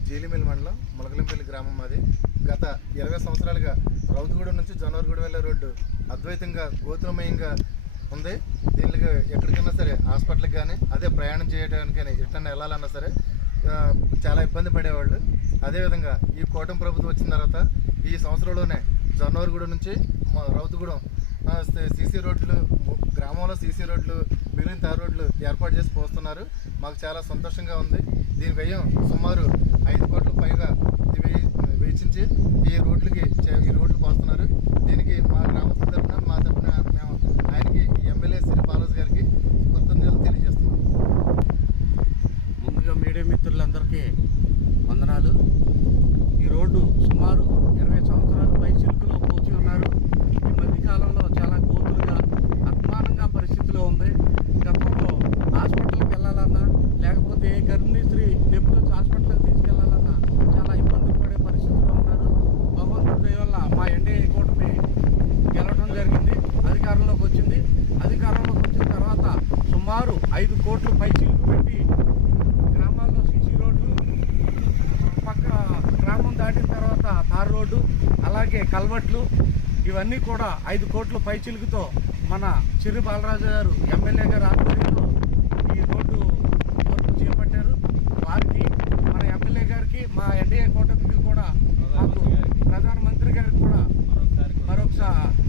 తాటిలింపల్లి గ్రామం అది గత ఇరవై సంవత్సరాలుగా రౌతుగూడెం నుంచి జనవరగూడెం వెళ్ళే రోడ్డు అద్వైతంగా గోతులమయంగా ఉంది. దీనికి ఎక్కడికైనా సరే హాస్పిటల్కి కానీ అదే ప్రయాణం చేయడానికి కానీ ఎట్టన్నా వెళ్ళాలన్నా సరే చాలా ఇబ్బంది పడేవాళ్ళు. అదేవిధంగా ఈ కూటమి ప్రభుత్వం వచ్చిన తర్వాత ఈ సంవత్సరంలోనే జనవరగూడెం నుంచి మా రౌతుగూడెం సీసీ రోడ్లు గ్రామంలో సీసీ రోడ్లు మిగిలిన తార్ రోడ్లు ఏర్పాటు చేసి పోస్తున్నారు. మాకు చాలా సంతోషంగా ఉంది. దీని వ్యయం సుమారు ఐదు కోట్ల పైగా ఇది వేచించి ఈ రోడ్లకి ఈ రోడ్లు పోస్తున్నారు. దీనికి మా గ్రామస్తుల తరఫున మా తరఫున మేము ఆయనకి ఎమ్మెల్యే శ్రీ బాలాజీ గారికి కృతజ్ఞతలు తెలియజేస్తున్నాం. ముందుగా మీడియా మిత్రులందరికీ వందనాలు. ఈ రోడ్డు సుమారు ఇరవై సంవత్సరాలు పై చిలుకులో పోచి ఉన్నారు. వచ్చిన తర్వాత సుమారు ఐదు కోట్లు పై చిలుకు పెట్టి గ్రామాల్లో సీసీ రోడ్లు పక్క గ్రామం దాటిన తర్వాత తార్ రోడ్డు అలాగే కల్వట్లు ఇవన్నీ కూడా ఐదు కోట్ల పైచిలుకుతో మన చిరు బాలరాజు గారు ఎమ్మెల్యే గారు ఆధ్వర్యంలో ఈ రోడ్డు వర్క్ చేపట్టారు వారికి మన ఎమ్మెల్యే గారికి మా ఎన్డీఏ కూటమికి కూడా మాకు ప్రధానమంత్రి గారికి కూడా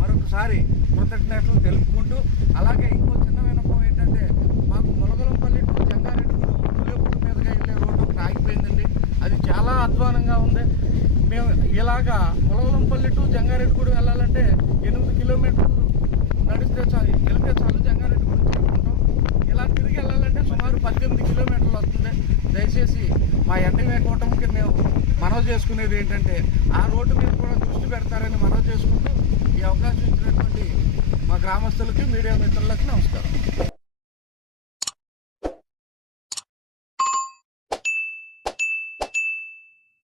మరొకసారి కృతజ్ఞతలు తెలుపుకుంటూ అలాగే ఇంకో చిన్న వినపం ఏంటంటే మాకు ములగలంపల్లి టు జంగారెడ్డిగూడెం పులియపుట్టు మీదుగా వెళ్ళే రోడ్డు ఒకటి ఆగిపోయిందండి. అది చాలా అధ్వానంగా ఉంది. మేము ఇలాగా ములగలంపల్లి టు జంగారెడ్డిగూడెం వెళ్ళాలంటే ఎనిమిది కిలోమీటర్లు నడిస్తే చాలు వెళ్తే చాలు జంగారెడ్డిగూడెం చేరుకుంటాం. ఇలా తిరిగి వెళ్ళాలంటే సుమారు పద్దెనిమిది కిలోమీటర్లు వస్తుంది. దయచేసి మా ఎన్డీఏ కూటమికి మేము మనవి చేసుకునేది ఏంటంటే ఆ రోడ్డు మీద కూడా దృష్టి పెడతారని మనవి చేసుకుంటూ ఈ అవకాశం ఇచ్చినటువంటి మా గ్రామస్తులకి మీడియా మిత్రులకి నమస్కారం.